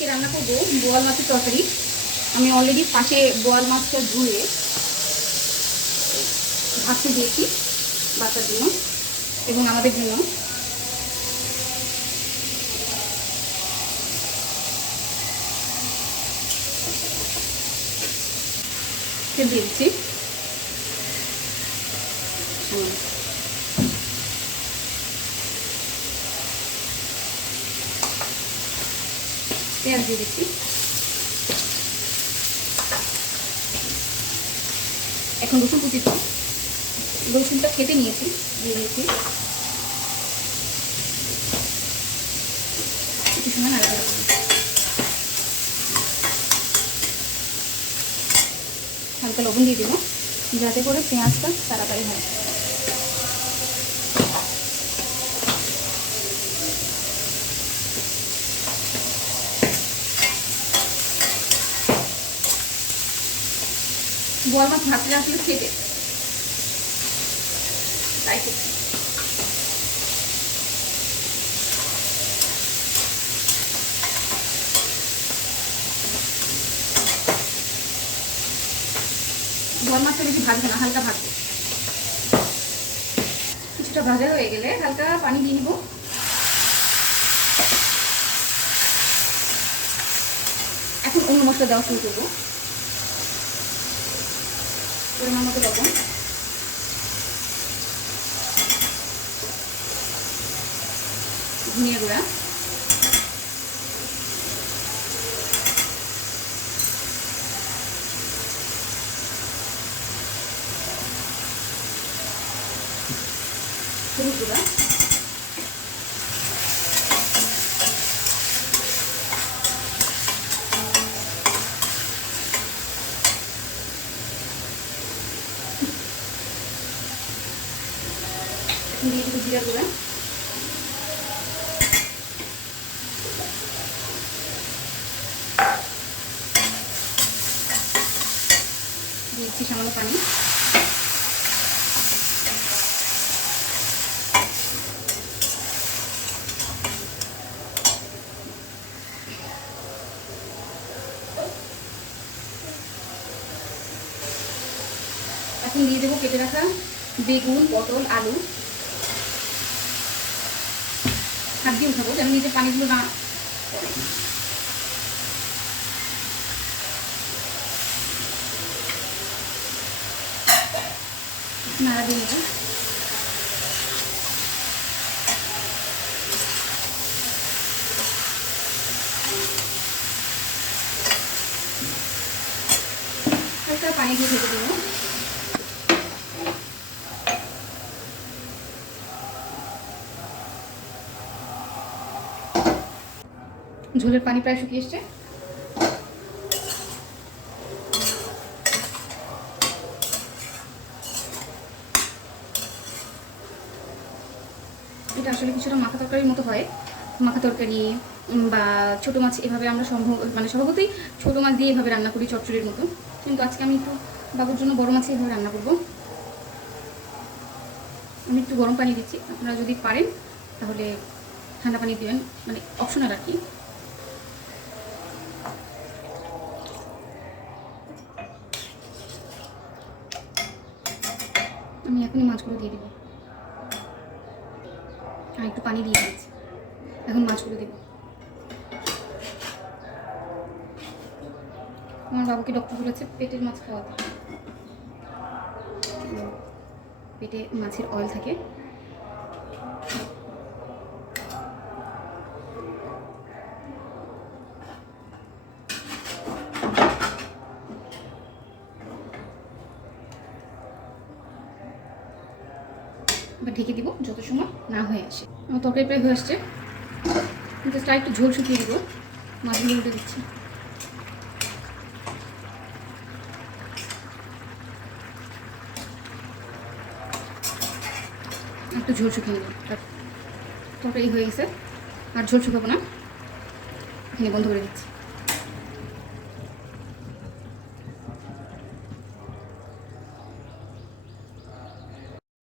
আজকে রান্না করবো বোয়াল মাছের তরকারি। আমি অলরেডি পাশে বোয়াল মাছটা ধুয়ে ভাজতে দিয়েছি বাচ্চার জন্য এবং আমাদের জন্য। তেল দিয়ে দিচ্ছি, পেঁয়াজ দিয়ে দিচ্ছি। এখন রসুন কুচি, রসুনটা কেটে নিয়েছি, দিয়ে দিয়েছি। কিছু সময় নাড়াচাড়া করব, হালকা লবণ দিয়ে দেবো যাতে করে পেঁয়াজটা তাড়াতাড়ি হয়। বোয়াল মাছ ভাজলে আসলে খেতে তাই করছি। বোয়াল মাছটা বেশি ভাজবো না, হালকা ভাজবো। কিছুটা ভাজা হয়ে গেলে হালকা পানি দিয়ে নিব। এখন অন্য মশলা দেওয়া শুরু করবো। পরিমাণ মতো লবণ, ধনিয়া গুঁড়া, হলুদ গুঁড়া, দিয়ে দেবো জিরা গুঁড়া, দিচ্ছি সামান্য পানি। এখন দিয়ে দেবো কেটে রাখা বেগুন, পটল, আলু। হাত দিয়ে উঠাবো যেন নিজের পানিগুলো না পড়ে। নাড়া দিয়ে নেবো। হালকা পানি দিয়ে ঢেকে দেবো। ঝোলের পানি প্রায় শুকিয়ে এসছে। এটা আসলে কিছুটা মাখা তরকারির মতো হয়। মাখা তরকারি বা ছোটো মাছ এভাবে আমরা স্বভাবতই ছোটো মাছ দিয়ে এভাবে রান্না করি চচ্চড়ির মতো। কিন্তু আজকে আমি একটু বাবুর জন্য বড় মাছে এভাবে রান্না করব। আমি একটু গরম পানি দিচ্ছি, আপনারা যদি পারেন তাহলে ঠান্ডা পানি দেবেন, মানে অপশনাল আর কি। আমি এখনই মাছগুলো দিয়ে দেবো, আর একটু পানি দিয়ে দিয়েছি। এখন মাছগুলো দেবো। আমার বাবুকে ডক্টর বলেছে পেটের মাছ খাওয়াতে, পেটে মাছের অয়েল থাকে। এবার ঢেকে দিব যত সময় না হয়ে আসে। আমার তরকারি প্রায় হয়ে আসছে, জাস্ট আর একটু ঝোল শুকিয়ে দিব। মাছগুলো উল্টে দিচ্ছি। একটু ঝোল শুকিয়ে নেব। তরকারি হয়ে গেছে, আর ঝোল শুকাবো না, এখানে বন্ধ করে দিচ্ছি।